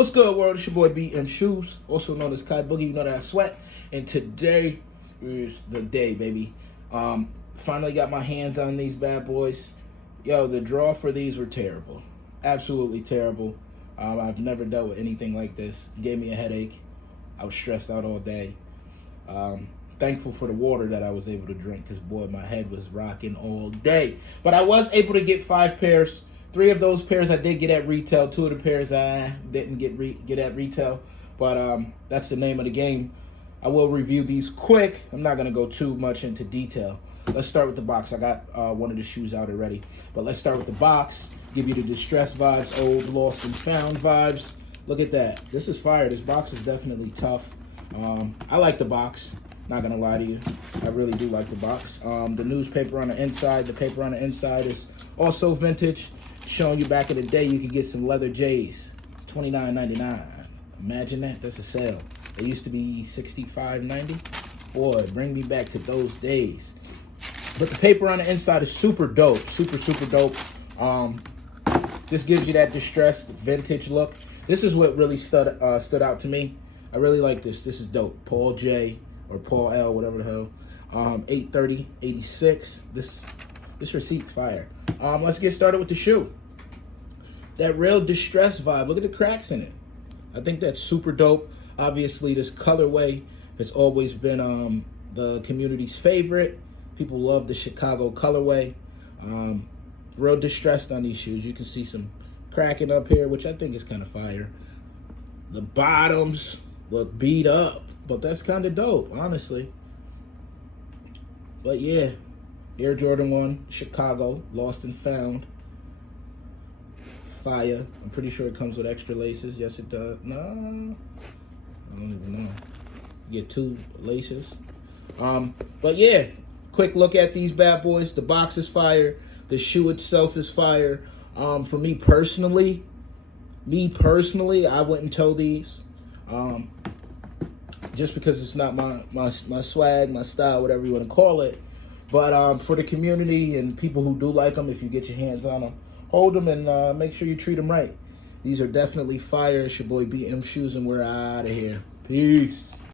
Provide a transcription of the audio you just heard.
What's good, world? It's your boy BM Shoes, also known as Kai Boogie. You know that I sweat. And today is the day, baby. Finally got my hands on these bad boys. Yo, the draw for these were terrible. Absolutely terrible. I've never dealt with anything like this. It gave me a headache. I was stressed out all day. Thankful for the water that I was able to drink because, boy, my head was rocking all day. But I was able to get 5 pairs. 3 of those pairs I did get at retail. 2 of the pairs I didn't get at retail. But that's the name of the game. I will review these quick. I'm not going to go too much into detail. Let's start with the box. I got one of the shoes out already. But let's start with the box. Give you the distress vibes, old, lost, and found vibes. Look at that. This is fire. This box is definitely tough. I like the box. Not going to lie to you. I really do like the box. The newspaper on the inside. The paper on the inside is also vintage. Showing you back in the day, you could get some leather J's, $29.99. Imagine that. That's a sale. They used to be $65.90. Boy, bring me back to those days. But the paper on the inside is super dope. Super dope. This gives you that distressed vintage look. This is what really stood out to me. I really like this. This is dope. Paul J or Paul L, whatever the hell. 830.86. This receipt's fire. Let's get started with the shoe. That real distress vibe. Look at the cracks in it. I think that's super dope. Obviously, this colorway has always been the community's favorite. People love the Chicago colorway. Real distressed on these shoes. You can see some cracking up here, which I think is kind of fire. The bottoms look beat up, but that's kind of dope, honestly. But yeah, Air Jordan 1, Chicago, lost and found. Fire. I'm pretty sure it comes with extra laces. Yes, it does. No, I don't even know. You get 2 laces. But yeah, quick look at these bad boys. The box is fire. The shoe itself is fire. For me personally, I wouldn't toe these. Just because it's not my swag, my style, whatever you want to call it. But for the community and people who do like them, if you get your hands on them, hold them and make sure you treat them right. These are definitely fire. It's your boy BM Shoes, and we're out of here. Peace.